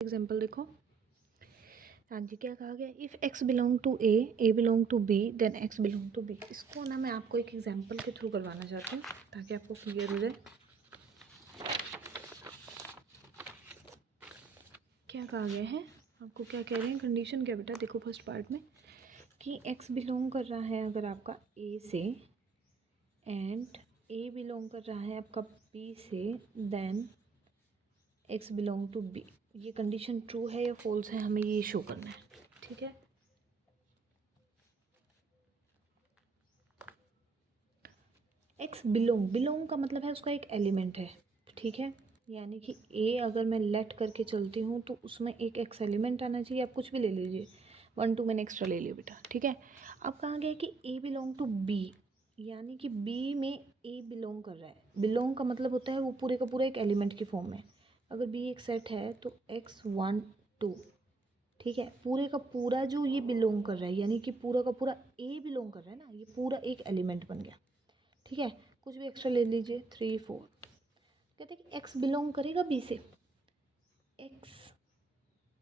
Example देखो। हाँ जी, क्या कहा गया, if x belong to A belong to B then x belong to B. इसको ना मैं आपको एक एग्जाम्पल के थ्रू करवाना चाहती हूँ ताकि आपको क्लियर हो जाए। क्या कहा गया है, आपको क्या कह रहे हैं, कंडीशन क्या बेटा, देखो फर्स्ट पार्ट में कि x बिलोंग कर रहा है अगर आपका a से एंड a बिलोंग कर रहा है आपका b से then x belong to b। ये कंडीशन ट्रू है या फॉल्स है, हमें ये शो करना है। ठीक है, एक्स बिलोंग का मतलब है उसका एक एलिमेंट है। ठीक है, यानी कि ए अगर मैं लेट करके चलती हूँ तो उसमें एक एक्स एलिमेंट आना चाहिए। आप कुछ भी ले लीजिए, 1 2 मैंने एक्स्ट्रा ले लिया बेटा। ठीक है, अब कहा गया कि ए बिलोंग टू बी, यानी कि बी में ए बिलोंग कर रहा है। बिलोंग का मतलब होता है वो पूरे का पूरा एक एलिमेंट की फॉर्म में। अगर बी एक सेट है तो x1 2, ठीक है, पूरे का पूरा जो ये बिलोंग कर रहा है, यानी कि पूरा का पूरा ए बिलोंग कर रहा है ना, ये पूरा एक एलिमेंट बन गया। ठीक है, कुछ भी एक्स्ट्रा ले लीजिए, 3 4। कहते हैं कि एक्स बिलोंग करेगा बी से। एक्स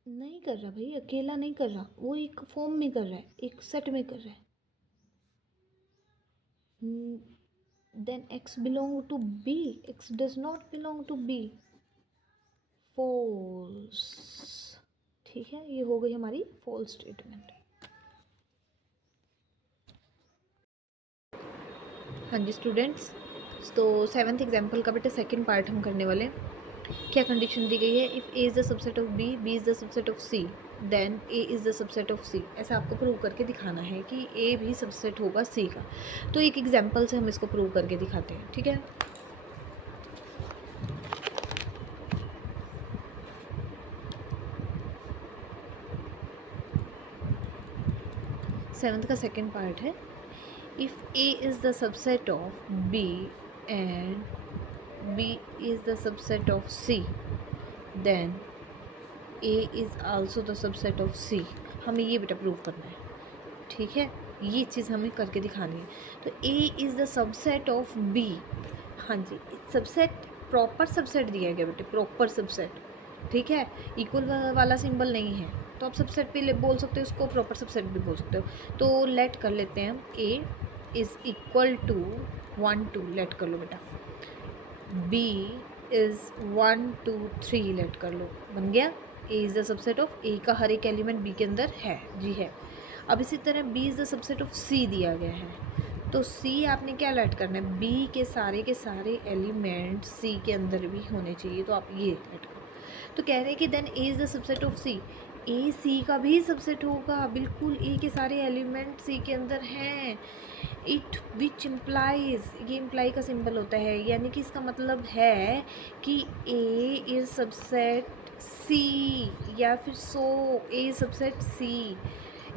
नहीं कर रहा भाई, अकेला नहीं कर रहा, वो एक फॉर्म में कर रहा है, एक सेट में कर रहा है। Then X belong to B, X does not belong to B, false. ठीक है, ये हो गई हमारी फॉल्स स्टेटमेंट। हाँ जी स्टूडेंट्स, तो 7th एग्जाम्पल का बेटा सेकेंड पार्ट हम करने वाले हैं। क्या कंडीशन दी गई है, if A is the subset of B, B is the subset of C, then A is the subset of C. ऐसा आपको प्रूव करके दिखाना है कि ए भी सबसेट होगा सी का। तो एक एग्जाम्पल से हम इसको प्रूव करके दिखाते हैं। ठीक है, सेवन्थ का सेकेंड पार्ट है, if A is the subset of B and B is the subset of C then A is also the subset of C. हमें ये बेटा प्रूव करना है। ठीक है, ये चीज़ हमें करके दिखानी है। तो A is the subset of B. हाँ जी, सबसेट, प्रॉपर सबसेट दिया गया बेटे, प्रॉपर सबसेट। ठीक है, इक्वल वाला सिंबल नहीं है, तो आप सबसेट भी बोल सकते हो उसको, प्रॉपर सबसेट भी बोल सकते हो। तो लेट कर लेते हैं हम, A is equal to 1 2, let कर लो बेटा। बी इज़ 1 2 3, लेट कर लो, बन गया। A is the subset of, A का हर एक एलिमेंट बी के अंदर है, जी है। अब इसी तरह B is the subset of C दिया गया है, तो सी आपने क्या लेट करना है, बी के सारे एलिमेंट सी के अंदर भी होने चाहिए, तो आप ये लेट करो। तो कह रहे हैं कि then A is the subset of C, A C का भी सबसेट होगा, बिल्कुल ए के सारे एलिमेंट सी के अंदर हैं। इट विच इम्प्लाइज, ये इम्प्लाई का सिंबल होता है, यानी कि इसका मतलब है कि ए इज सबसेट सी, या फिर so A subset C.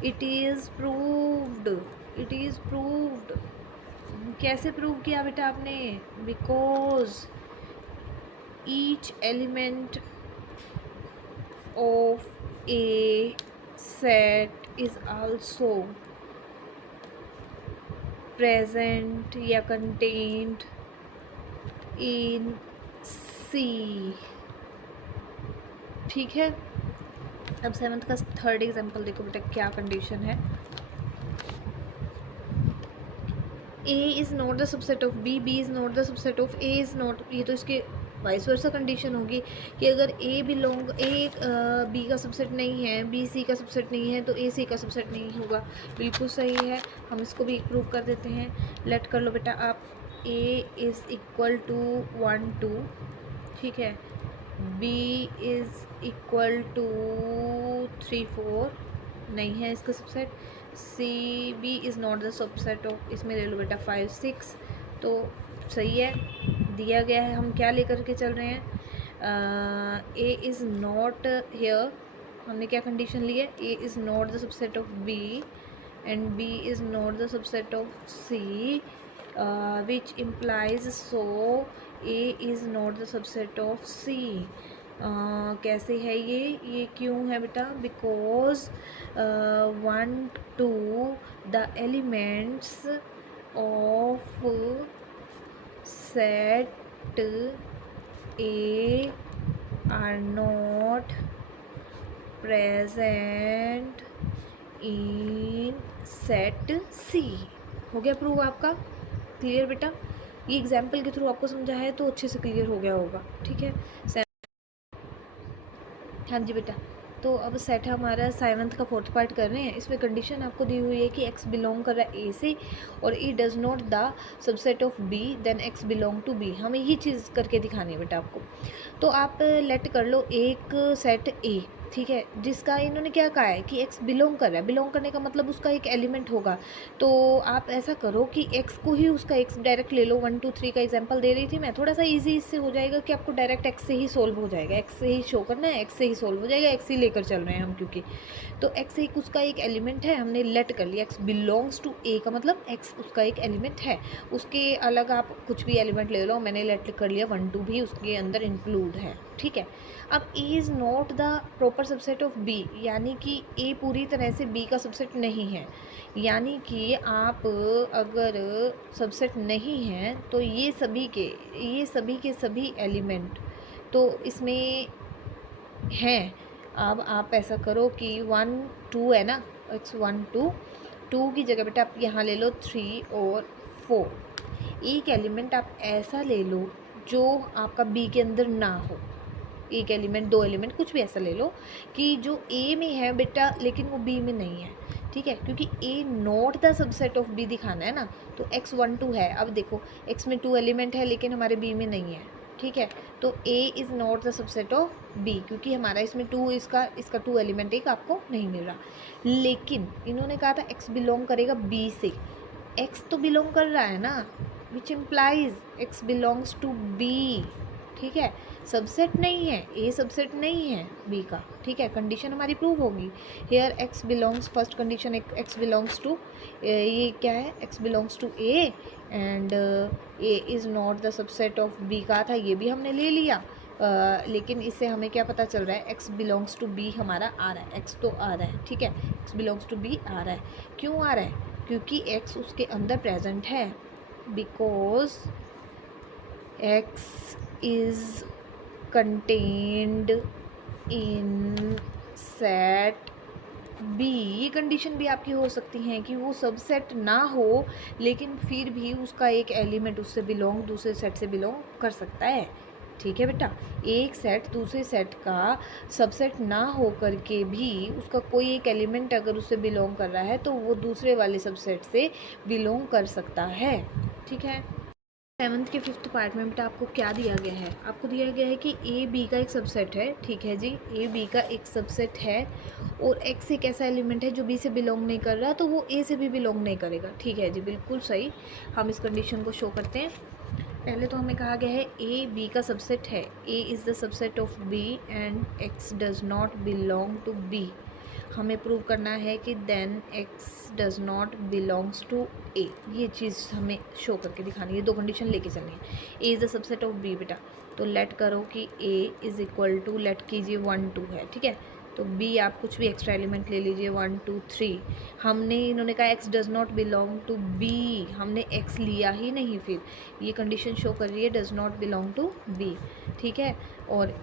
It is proved, it is proved. कैसे प्रूव किया बेटा आपने, because each element of A set is also present या कंटेन्ड इन सी। ठीक है, अब 7th का थर्ड एग्जाम्पल देखो बेटा, क्या कंडीशन है। A is not the subset of B, B is not the subset of A is not, ये तो इसके वाइस वर्सा कंडीशन होगी कि अगर ए बिलोंग, ए बी का सबसेट नहीं है, बी सी का सबसेट नहीं है, तो ए सी का सबसेट नहीं होगा। बिल्कुल सही है, हम इसको भी प्रूव कर देते हैं। लेट कर लो बेटा आप, ए इज़ इक्वल टू 1 2, ठीक है, बी इज़ इक्वल टू 3 4, नहीं है इसका subset. C B is not the subset of, इसमें ले लो बेटा 5 6, तो सही है, दिया गया है। हम क्या लेकर के चल रहे हैं, ए इज़ नॉट हेयर, हमने क्या कंडीशन ली है, A is not the subset of B and B is not the subset of C, which implies so A is not the subset of C. कैसे है ये क्यों है बेटा, because 1 2 the elements of set A are not present in set C. हो गया prove आपका clear बेटा? ये एग्जाम्पल के थ्रू आपको समझा है तो अच्छे से क्लियर हो गया होगा, ठीक है। हाँ जी बेटा, तो अब सेट हमारा 7th का 4th पार्ट कर रहे हैं। इसमें कंडीशन आपको दी हुई है कि एक्स बिलोंग कर रहा है ए से और E does not the subset of B, then X belong to B. हमें ये चीज़ करके दिखानी है बेटा आपको। तो आप लेट कर लो एक सेट ए, ठीक है, जिसका इन्होंने क्या कहा है कि एक्स बिलोंग कर रहा है। बिलोंग करने का मतलब उसका एक एलिमेंट होगा। तो आप ऐसा करो कि एक्स को ही उसका एक्स डायरेक्ट ले लो। 1 2 3 का एग्जांपल दे रही थी मैं, थोड़ा सा इजी इससे हो जाएगा कि आपको डायरेक्ट एक्स से ही सोल्व हो जाएगा। एक्स से ही शो करना है, एक्स से ही सोल्व हो जाएगा, एक्स ही लेकर चल रहे हैं हम, क्योंकि तो एक्स एक उसका एक एलिमेंट है, हमने लेट कर लिया। एक्स बिलोंग्स टू ए का मतलब एक्स उसका एक एलिमेंट है। उसके अलग आप कुछ भी एलिमेंट ले लो, मैंने लेट कर लिया 1 2 भी उसके अंदर इंक्लूड है, ठीक है। अब A is not the proper subset of B, यानी कि ए पूरी तरह से बी का सबसेट नहीं है। यानी कि आप अगर सबसेट नहीं हैं तो ये सभी के सभी एलिमेंट तो इसमें हैं। अब आप ऐसा करो कि 1 2 है ना, एक्स 1 2 2 की जगह बेटा आप यहाँ ले लो 3 और 4। एक एलिमेंट आप ऐसा ले लो जो आपका बी के अंदर ना हो। एक एलिमेंट, 2 एलिमेंट, कुछ भी ऐसा ले लो कि जो ए में है बेटा लेकिन वो बी में नहीं है, ठीक है, क्योंकि A not the subset of B दिखाना है ना। तो एक्स 1 2 है। अब देखो एक्स में 2 एलिमेंट है लेकिन हमारे बी में नहीं है, ठीक है। तो A is not the subset of B, क्योंकि हमारा इसमें 2 इसका 2 एलिमेंट एक आपको नहीं मिल रहा। लेकिन इन्होंने कहा था एक्स बिलोंग करेगा बी से। एक्स तो बिलोंग कर रहा है ना, which implies X belongs to B, ठीक है। सबसेट नहीं है, ए सबसेट नहीं है बी का, ठीक है। कंडीशन हमारी प्रूव होगी। Here X belongs, first condition X belongs to, ये क्या है, X belongs to A and A is not the subset of B का था, ये भी हमने ले लिया। लेकिन इससे हमें क्या पता चल रहा है, एक्स बिलोंग्स टू बी हमारा आ रहा है, एक्स तो आ रहा है, ठीक है। एक्स बिलोंग्स टू बी आ रहा है, क्यों आ रहा है? क्योंकि एक्स उसके अंदर प्रेजेंट है। Because X is contained in set B. ये कंडीशन भी आपकी हो सकती हैं कि वो सबसेट ना हो लेकिन फिर भी उसका एक एलिमेंट उससे बिलोंग, दूसरे सेट से बिलोंग कर सकता है, ठीक है बेटा। एक सेट दूसरे सेट का सबसेट ना हो करके भी उसका कोई एक एलिमेंट अगर उससे बिलोंग कर रहा है तो वो दूसरे वाले सबसेट से बिलोंग कर सकता है, ठीक है। 7th के 5th पार्ट में बेटा आपको क्या दिया गया है? आपको दिया गया है कि ए बी का एक सबसेट है, ठीक है जी। ए बी का एक सबसेट है और एक्स एक ऐसा एलिमेंट है जो बी से बिलोंग नहीं कर रहा, तो वो ए से भी बिलोंग नहीं करेगा, ठीक है जी, बिल्कुल सही। हम इस कंडीशन को शो करते हैं। पहले तो हमें कहा गया है ए बी का सबसेट है, A is the subset of B and X does not belong to B. हमें प्रूव करना है कि then X does not belongs to A. ये चीज़ हमें शो करके दिखानी है, 2 कंडीशन लेके चलनी है। A is the subset of B बेटा, तो लेट करो कि A is equal to, let कीजिए 1 2 है, ठीक है। तो बी आप कुछ भी एक्स्ट्रा एलिमेंट ले लीजिए 1 2 3। हमने, इन्होंने कहा X does not belong to B, हमने एक्स लिया ही नहीं, फिर ये कंडीशन शो कर रही है does not belong to B, ठीक है। और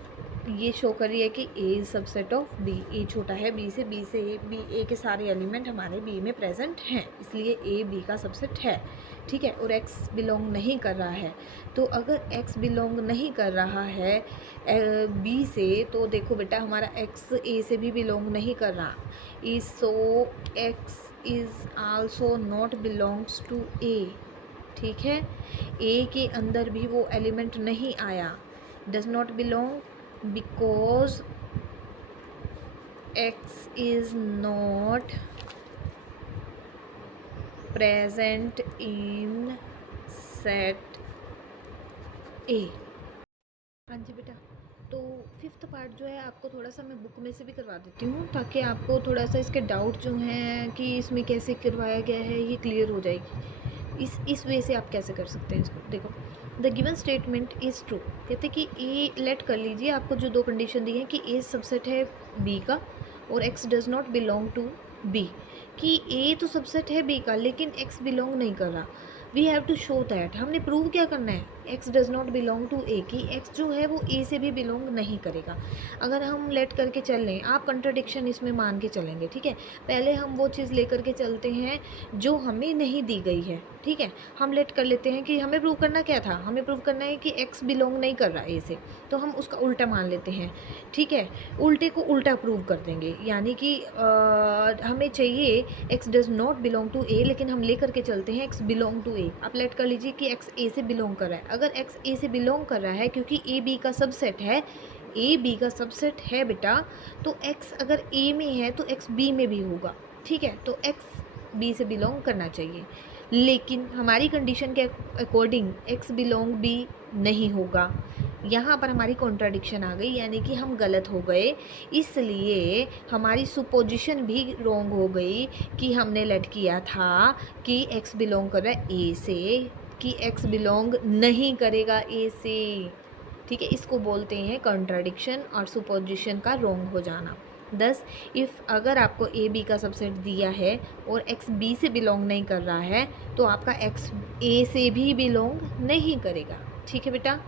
ये शो कर रही है कि A is subset of B, A छोटा है बी से, बी से ए, बी ए के सारे एलिमेंट हमारे बी में प्रेजेंट हैं, इसलिए ए बी का सबसेट है, ठीक है। और एक्स बिलोंग नहीं कर रहा है, तो अगर एक्स बिलोंग नहीं कर रहा है बी से, तो देखो बेटा हमारा एक्स ए से भी बिलोंग नहीं कर रहा, is so X is also not belongs to A, ठीक है। ए के अंदर भी वो एलिमेंट नहीं आया, does not belong because x is not present in set A। हाँ जी बेटा, तो 5th पार्ट जो है आपको थोड़ा सा मैं बुक में से भी करवा देती हूँ ताकि आपको थोड़ा सा इसके डाउट जो हैं कि इसमें कैसे करवाया गया है ये क्लियर हो जाएगी। इस वे से आप कैसे कर सकते हैं इसको। देखो, the given statement is true, कहते कि ए लेट कर लीजिए, आपको जो 2 कंडीशन दी हैं कि ए सबसेट है बी का और X does not belong to B, कि ए तो सबसेट है बी का लेकिन एक्स बिलोंग नहीं कर रहा। We have to show that, हमने प्रूव क्या करना है, X does not belong to A, कि एक्स जो है वो ए से भी बिलोंग नहीं करेगा। अगर हम लेट करके चल लें, आप कंट्राडिक्शन इसमें मान के चलेंगे, ठीक है। पहले हम वो चीज़ लेकर के चलते हैं जो हमें नहीं दी गई है, ठीक है। हम लेट कर लेते हैं कि हमें प्रूव करना क्या था, हमें प्रूव करना है कि एक्स बिलोंग नहीं कर रहा ए से, तो हम उसका उल्टा मान लेते हैं, ठीक है। उल्टे को उल्टा प्रूव कर देंगे, यानी कि हमें चाहिए X does not belong to A, लेकिन हम ले करके चलते हैं एक्स बिलोंग टू ए। आप लेट कर लीजिए कि एक्स ए से बिलोंग कर रहा है। अगर एक्स ए से बिलोंग कर रहा है, क्योंकि ए बी का सबसेट है, ए बी का सबसेट है बेटा, तो एक्स अगर ए में है तो एक्स बी में भी होगा, ठीक है। तो एक्स बी से बिलोंग करना चाहिए, लेकिन हमारी कंडीशन के अकॉर्डिंग एक्स बिलोंग बी नहीं होगा। यहाँ पर हमारी कॉन्ट्राडिक्शन आ गई, यानी कि हम गलत हो गए, इसलिए हमारी सुपोजिशन भी रॉन्ग हो गई कि हमने लेट किया था कि एक्स बिलोंग कर रहा है ए से, कि एक्स बिलोंग नहीं करेगा ए से, ठीक है। इसको बोलते हैं कॉन्ट्राडिक्शन और सुपोजिशन का रॉन्ग हो जाना। दस, इफ़ अगर आपको ए बी का सबसेट दिया है और एक्स बी से बिलोंग नहीं कर रहा है, तो आपका एक्स ए से भी बिलोंग नहीं करेगा, ठीक है बेटा।